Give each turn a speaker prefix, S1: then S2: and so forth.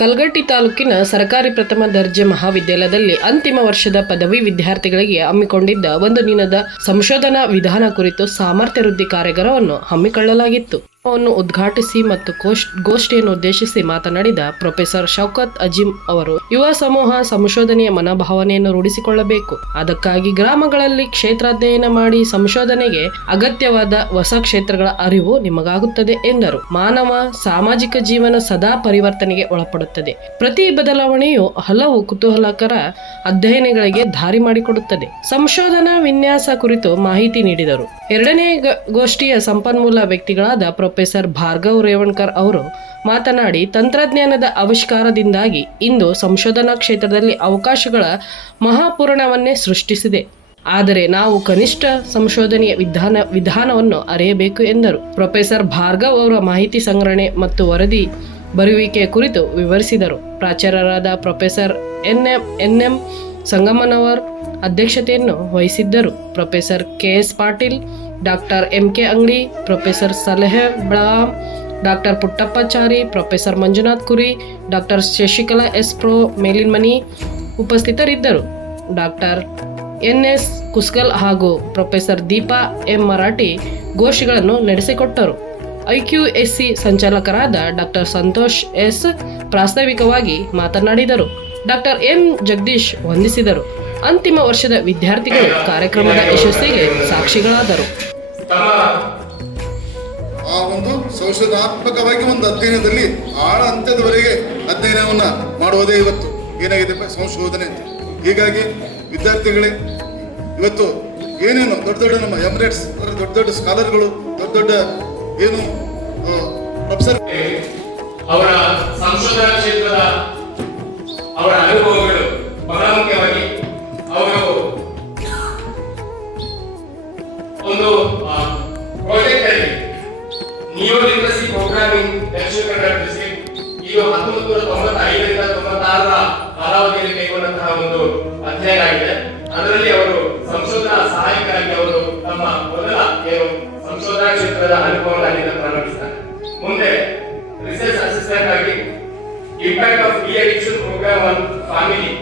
S1: ಕಲ್ಗಟ್ಟಿ ತಾಲೂಕಿನ ಸರ್ಕಾರಿ ಪ್ರಥಮ ದರ್ಜೆ ಮಹಾವಿದ್ಯಾಲಯದಲ್ಲಿ ಅಂತಿಮ ವರ್ಷದ ಪದವಿ ವಿದ್ಯಾರ್ಥಿಗಳಿಗೆ ಹಮ್ಮಿಕೊಂಡಿದ್ದ ಒಂದು ದಿನದ ಸಂಶೋಧನಾ ವಿಧಾನ ಕುರಿತು ಸಾಮರ್ಥ್ಯ ವೃದ್ಧಿ ಕಾರ್ಯಾಗಾರವನ್ನು ಹಮ್ಮಿಕೊಳ್ಳಲಾಗಿತ್ತು. ಅವನ್ನು ಉದ್ಘಾಟಿಸಿ ಮತ್ತು ಗೋಷ್ಠಿಯನ್ನು ಉದ್ದೇಶಿಸಿ ಮಾತನಾಡಿದ ಪ್ರೊಫೆಸರ್ ಶೌಕತ್ ಅಜಿಮ್ ಅವರು, ಯುವ ಸಮೂಹ ಸಂಶೋಧನೆಯ ಮನೋಭಾವನೆಯನ್ನು ರೂಢಿಸಿಕೊಳ್ಳಬೇಕು. ಅದಕ್ಕಾಗಿ ಗ್ರಾಮಗಳಲ್ಲಿ ಕ್ಷೇತ್ರಾಧ್ಯಯನ ಮಾಡಿ ಸಂಶೋಧನೆಗೆ ಅಗತ್ಯವಾದ ಹೊಸ ಕ್ಷೇತ್ರಗಳ ಅರಿವು ನಿಮಗಾಗುತ್ತದೆ ಎಂದರು. ಮಾನವ, ಸಾಮಾಜಿಕ ಜೀವನ ಸದಾ ಪರಿವರ್ತನೆಗೆ ಒಳಪಡುತ್ತದೆ. ಪ್ರತಿ ಬದಲಾವಣೆಯು ಹಲವು ಕುತೂಹಲಕರ ಅಧ್ಯಯನಗಳಿಗೆ ದಾರಿ ಮಾಡಿಕೊಡುತ್ತದೆ. ಸಂಶೋಧನಾ ವಿನ್ಯಾಸ ಕುರಿತು ಮಾಹಿತಿ ನೀಡಿದರು. ಎರಡನೇ ಗೋಷ್ಠಿಯ ಸಂಪನ್ಮೂಲ ವ್ಯಕ್ತಿಗಳಾದ ಪ್ರೊಫೆಸರ್ ಭಾರ್ಗವ್ ರೇವಣ್ಕರ್ ಅವರು ಮಾತನಾಡಿ, ತಂತ್ರಜ್ಞಾನದ ಆವಿಷ್ಕಾರದಿಂದಾಗಿ ಇಂದು ಸಂಶೋಧನಾ ಕ್ಷೇತ್ರದಲ್ಲಿ ಅವಕಾಶಗಳ ಮಹಾಪೂರಣವನ್ನೇ ಸೃಷ್ಟಿಸಿದೆ. ಆದರೆ ನಾವು ಕನಿಷ್ಠ ಸಂಶೋಧನೆಯ ವಿಧಾನ, ವಿಧಾನವನ್ನು ಅರಿಯಬೇಕು ಎಂದರು. ಪ್ರೊಫೆಸರ್ ಭಾರ್ಗವ್ ಅವರ ಮಾಹಿತಿ ಸಂಗ್ರಹಣೆ ಮತ್ತು ವರದಿ ಬರುವಿಕೆ ಕುರಿತು ವಿವರಿಸಿದರು. ಪ್ರಾಚಾರ್ಯರಾದ professor N M N M Sangamanavar ಅಧ್ಯಕ್ಷತೆಯನ್ನು ವಹಿಸಿದ್ದರು. Professor K S Patil doctor M K Angadi professor ಸಲಹೆ ಬಳಾಮ್ doctor Puttappachari professor Manjunath Kuri doctor Shashikala S pro Melinmani ಉಪಸ್ಥಿತರಿದ್ದರು. ಡಾಕ್ಟರ್ ಎನ್ ಎಸ್ ಕುಸ್ಕಲ್ ಹಾಗೂ ಪ್ರೊಫೆಸರ್ ದೀಪಾ ಎಂ ಮರಾಠಿ ಗೋಷ್ಠಿಗಳನ್ನು ನಡೆಸಿಕೊಟ್ಟರು. ಐಕ್ಯೂ ಎಸ್ ಸಿ ಸಂಚಾಲಕರಾದ doctor Santosh S ಪ್ರಾಸ್ತಾವಿಕವಾಗಿ ಮಾತನಾಡಿದರು. ಡಾಕ್ಟರ್ ಎಂ ಜಗದೀಶ್ ವಂದಿಸಿದರು. ಅಂತಿಮ ವರ್ಷದ ವಿದ್ಯಾರ್ಥಿಗಳು ಕಾರ್ಯಕ್ರಮದ ಯಶಸ್ಸಿಗೆ ಸಾಕ್ಷಿಗಳಾದರು.
S2: ತಮ್ಮ
S3: ಆ ಒಂದು ಸಂಶೋಧನಾತ್ಮಕವಾಗಿ ಒಂದು ಅಧ್ಯಯನದಲ್ಲಿ ಆಳ ಅಂತ್ಯದವರೆಗೆ ಅಧ್ಯಯನವನ್ನ ಮಾಡುವುದೇ ಇವತ್ತು. ಏನಾಗಿದೆ ಸಂಶೋಧನೆ ಅಂತ. ಹೀಗಾಗಿ ವಿದ್ಯಾರ್ಥಿಗಳೇ ಇವತ್ತು ಏನೇನು ದೊಡ್ಡ ದೊಡ್ಡ ನಮ್ಮ ಎಮರೇಟ್ಸ್ ಅಂದ್ರೆ ದೊಡ್ಡ ದೊಡ್ಡ ಸ್ಕಾಲರ್ಗಳು ದೊಡ್ಡ ದೊಡ್ಡ ಏನು ಪ್ರೊಫೆಸರ್
S2: ಅವರ ಸಂಶೋಧನಾ ಕ್ಷೇತ್ರದ ಅವರ ಅನುಭವಗಳು neo literacy programming Dakshina Kannada district ಇದು ಹತ್ತೊಂಬತ್ತು ತೊಂಬತ್ತೈದರಿಂದ ತೊಂಬತ್ತಾರರ ಕಾಲಾವಧಿಯಲ್ಲಿ ಕೈಗೊಂಡಂತಹ ಒಂದು ಅಧ್ಯಯನ ಆಗಿದೆ. ಅದರಲ್ಲಿ ಅವರು ಸಂಶೋಧನಾ ಸಹಾಯಕರಾಗಿ ಅವರು ತಮ್ಮ ಮೊದಲ ಸಂಶೋಧನಾ ಕ್ಷೇತ್ರದ ಅನುಭವವನ್ನು ಅಲ್ಲಿಂದ ಪ್ರಾರಂಭಿಸ್ತಾರೆ ಮುಂದೆ ರಿಸರ್ಚ್ ಅಸಿಸ್ಟೆಂಟ್ ಆಗಿ impact of de-addiction program on family